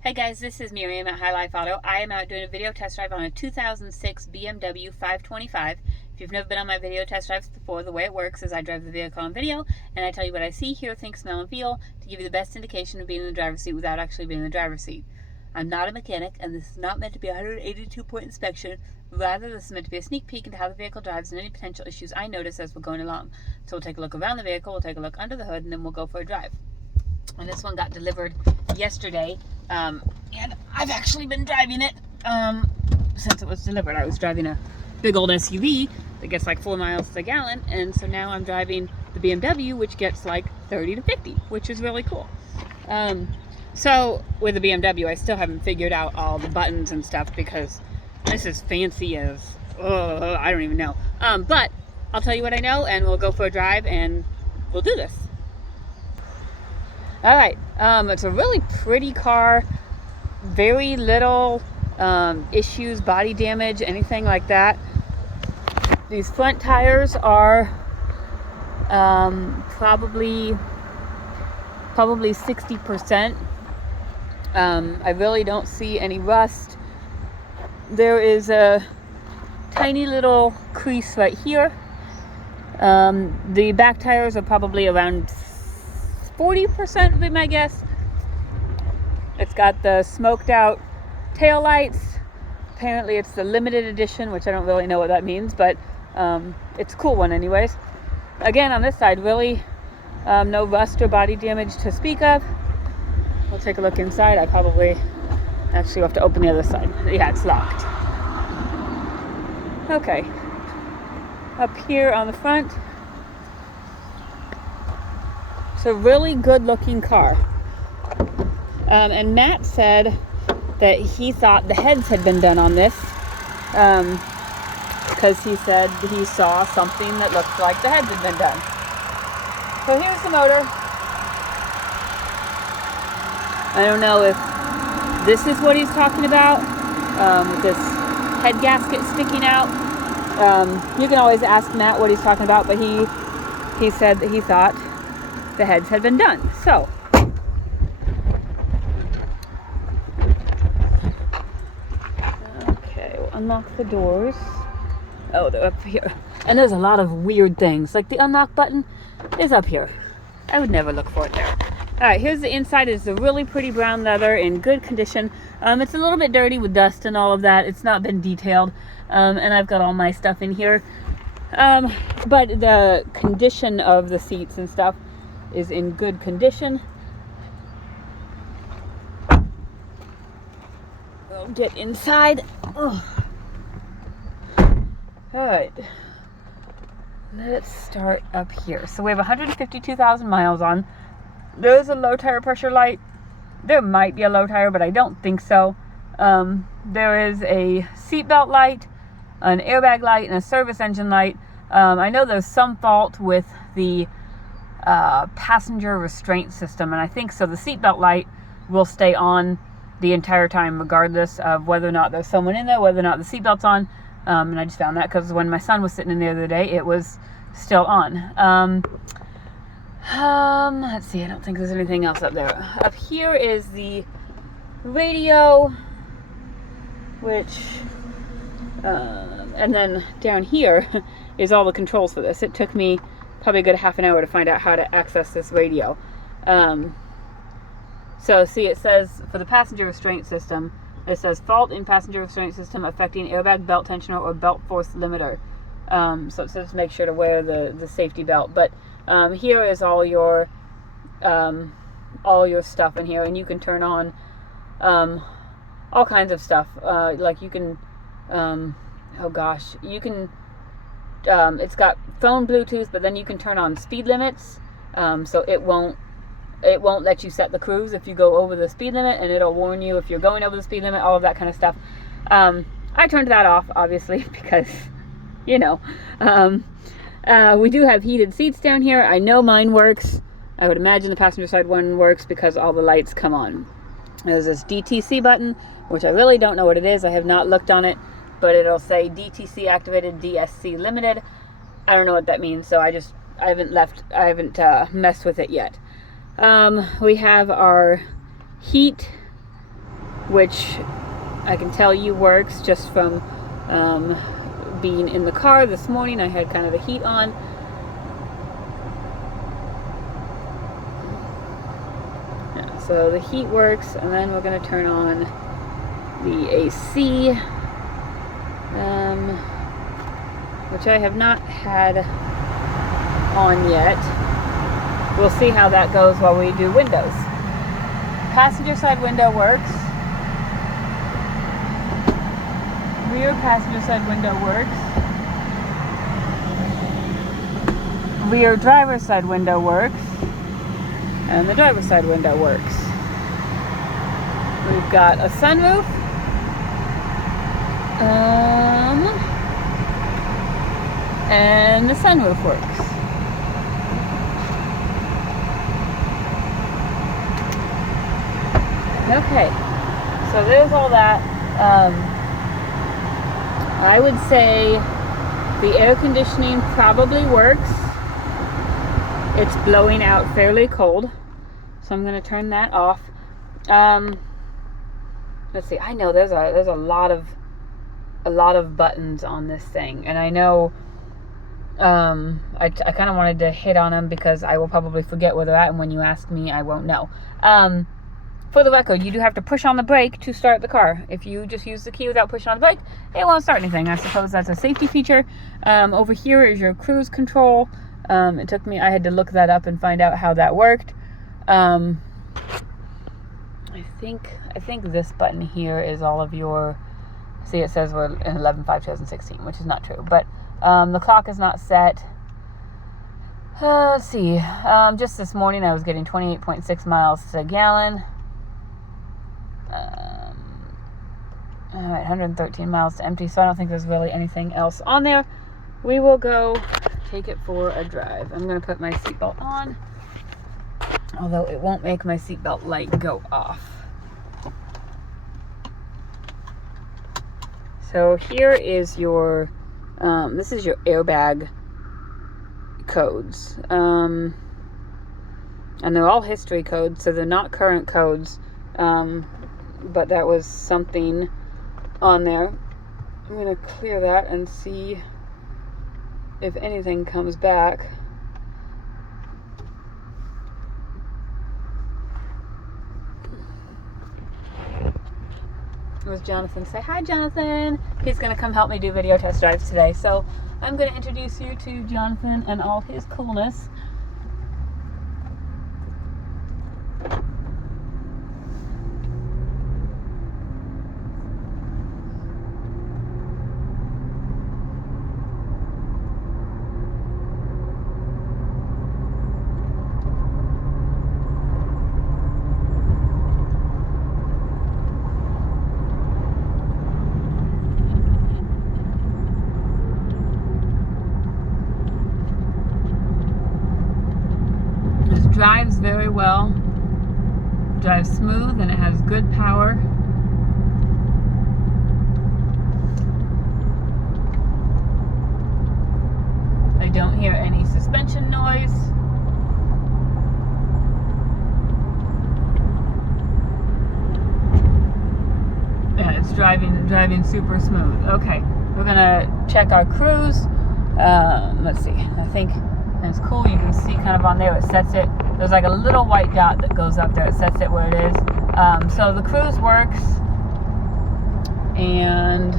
Hey guys, this is Miriam at High Life Auto. I am out doing a video test drive on a 2006 BMW 525. If you've never been on my video test drives before, the way it works is I drive the vehicle on video and I tell you what I see, hear, think, smell, and feel to give you the best indication of being in the driver's seat without actually being in the driver's seat. I'm not a mechanic and this is not meant to be a 182-point inspection. Rather, this is meant to be a sneak peek into how the vehicle drives and any potential issues I notice as we're going along. So we'll take a look around the vehicle, we'll take a look under the hood, and then we'll go for a drive. And this one got delivered yesterday, and I've actually been driving it since it was delivered. I was driving a big old SUV that gets like 4 miles to the gallon, and so now I'm driving the BMW, which gets like 30 to 50, which is really cool. So with the BMW, I still haven't figured out all the buttons and stuff because this is fancy as, I don't even know. But I'll tell you what I know, and we'll go for a drive, and we'll do this. All right, it's a really pretty car, very little issues, body damage, anything like that. These front tires are probably 60%. I really don't see any rust. There is a tiny little crease right here. The back tires are probably around 40% would be my guess. It's got the smoked out tail lights. Apparently it's the limited edition, which I don't really know what that means, but it's a cool one anyways. Again, on this side, really no rust or body damage to speak of. We'll take a look inside. I probably actually have to open the other side. Yeah, it's locked. Okay. Up here on the front, it's a really good looking car. And Matt said that he thought the heads had been done on this because he said he saw something that looked like the heads had been done. So here's the motor. I don't know if this is what he's talking about, with this head gasket sticking out. You can always ask Matt what he's talking about, but he said that he thought the heads had been done. So okay, we'll unlock the doors. Oh, they're up here. And there's a lot of weird things, like the unlock button is up here. I would never look for it there. All right, here's the inside. It's a really pretty brown leather in good condition. It's a little bit dirty with dust and all of that. It's not been detailed, and I've got all my stuff in here. But the condition of the seats and stuff is in good condition. We'll get inside. All right, let's start up here. So we have 152,000 miles on. There's a low tire pressure light. There might be a low tire, but I don't think so. There is a seatbelt light, an airbag light, and a service engine light. I know there's some fault with the passenger restraint system, and I think so the seatbelt light will stay on the entire time regardless of whether or not there's someone in there, whether or not the seatbelt's on. And I just found that because when my son was sitting in there the other day, it was still on. Let's see, I don't think there's anything else up there. Up here is the radio, which and then down here is all the controls for this. It took me probably a good half an hour to find out how to access this radio. So see, it says for the passenger restraint system, it says fault in passenger restraint system affecting airbag, belt tensioner, or belt force limiter. So it says make sure to wear the safety belt. But here is all your stuff in here, and you can turn on all kinds of stuff. Like you can, you can. It's got phone Bluetooth, but then you can turn on speed limits. So it won't let you set the cruise if you go over the speed limit, and it'll warn you if you're going over the speed limit, all of that kind of stuff. I turned that off, obviously, because, you know. We do have heated seats down here. I know mine works. I would imagine the passenger side one works because all the lights come on. There's this DTC button, which I really don't know what it is. I have not looked on it, but it'll say DTC activated, DSC limited. I don't know what that means, so I haven't messed with it yet. We have our heat which I can tell you works just from being in the car this morning. I had kind of the heat on. Yeah, so the heat works, and then we're going to turn on the AC, which I have not had on yet. We'll see how that goes while we do windows. Passenger side window works. Rear passenger side window works. Rear driver's side window works. And the driver's side window works. We've got a sunroof. And the sunroof works. Okay, so there's all that. I would say the air conditioning probably works. It's blowing out fairly cold, so I'm going to turn that off. Let's see. I know there's a lot of buttons on this thing, and I know I kind of wanted to hit on them because I will probably forget where they're at, and when you ask me, I won't know. For the record, you do have to push on the brake to start the car. If you just use the key without pushing on the brake, it won't start anything. I suppose that's a safety feature. Over here is your cruise control. It took me, I had to look that up and find out how that worked. I think this button here is all of your, see, it says we're in 11/5/2016, which is not true, but the clock is not set. Let's see, just this morning I was getting 28.6 miles to a gallon. All right, 113 miles to empty, so I don't think there's really anything else on there. We will go take it for a drive. I'm going to put my seatbelt on, although it won't make my seatbelt light go off. So here is your, this is your airbag codes. And they're all history codes, so they're not current codes. But that was something on there. I'm going to clear that and see if anything comes back. It was Jonathan. Say hi, Jonathan. He's going to come help me do video test drives today. So I'm going to introduce you to Jonathan and all his coolness. Drives very well, drives smooth, and it has good power. I don't hear any suspension noise. Yeah, it's driving super smooth. Okay, we're gonna check our cruise. Let's see, I think it's cool, you can see kind of on there, it sets it, there's like a little white dot that goes up there, it sets it where it is. So the cruise works, and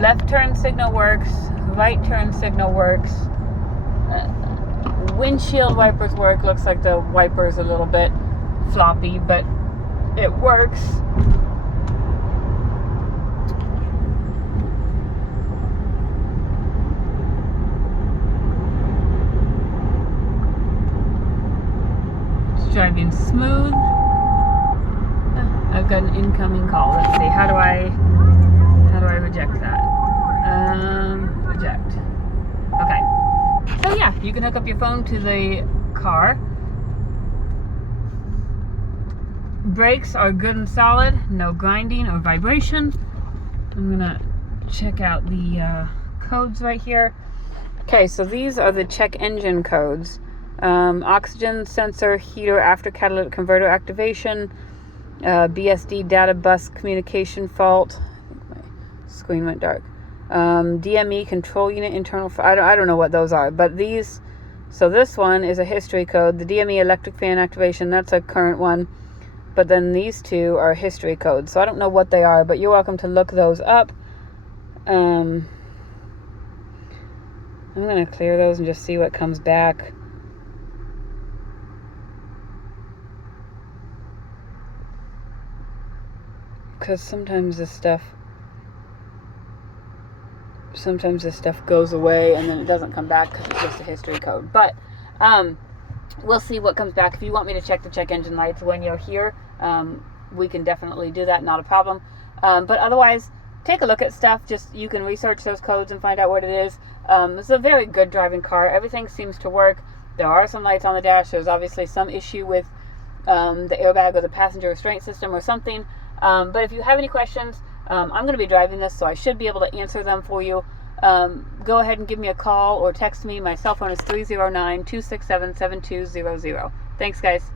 left turn signal works, right turn signal works, windshield wipers work. Looks like the wiper's a little bit floppy, but it works. Driving smooth. I've got an incoming call. Let's see. How do I reject that? Reject. Okay. So yeah, you can hook up your phone to the car. Brakes are good and solid. No grinding or vibration. I'm gonna check out the codes right here. Okay, so these are the check engine codes. Oxygen sensor, heater, after catalytic converter activation, BSD data bus communication fault. I think my screen went dark. DME control unit internal. I don't know what those are, but these. So this one is a history code. The DME electric fan activation, that's a current one. But then these two are history codes. So I don't know what they are, but you're welcome to look those up. I'm going to clear those and just see what comes back. Because sometimes this stuff goes away and then it doesn't come back because it's just a history code. But we'll see what comes back. If you want me to check the check engine lights when you're here, we can definitely do that, not a problem. But otherwise, take a look at stuff. Just, you can research those codes and find out what it is. It's a very good driving car. Everything seems to work. There are some lights on the dash. There's obviously some issue with the airbag or the passenger restraint system or something. But if you have any questions, I'm going to be driving this, so I should be able to answer them for you. Go ahead and give me a call or text me. My cell phone is 309-267-7200. Thanks, guys.